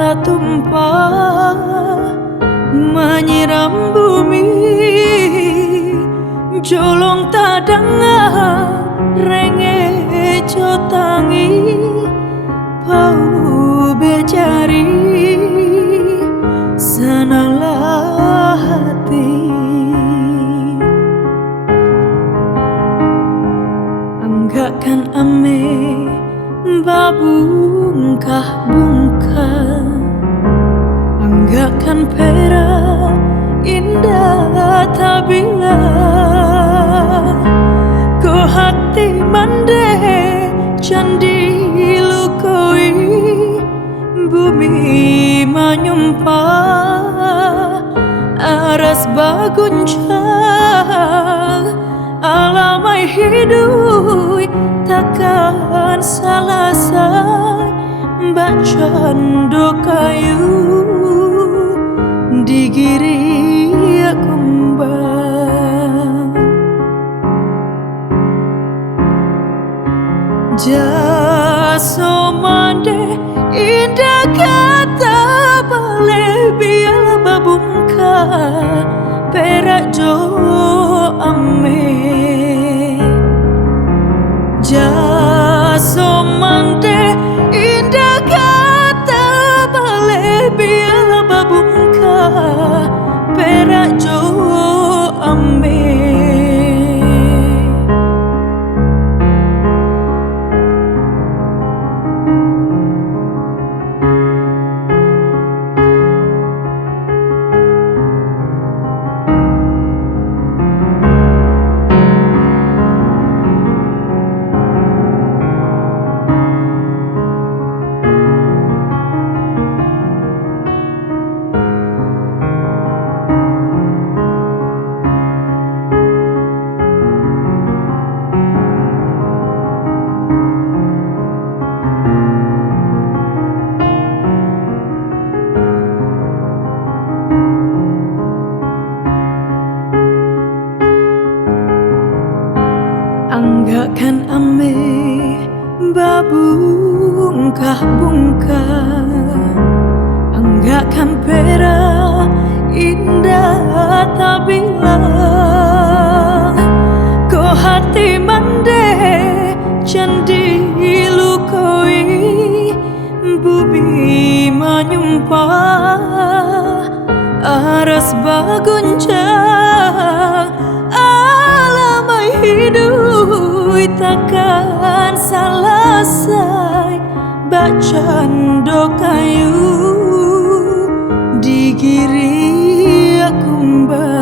tak tumpah menyiram bumi, jolong tak dengar renge jotangi pau becari senanglah hati. Anggakkan ame babungkah-bungkah, anggakkan perak indah tabila ko hati mande candi lukoi bumi menyumpah aras baguncang alamai hidup takkan selesai bacaan kayu digiri kumbang jaso mande indah kata bale biar babungka perak jo ame jaso mande indah kata bale biar babungka perak jo ame. Anggakkan ame babungkah-bungkah, anggakkan perak indah tabila ko hati mande candi lukoi bumi menyumpah aras baguncang alamai hidup takkan selesai bacaan kayu digiri kumbang.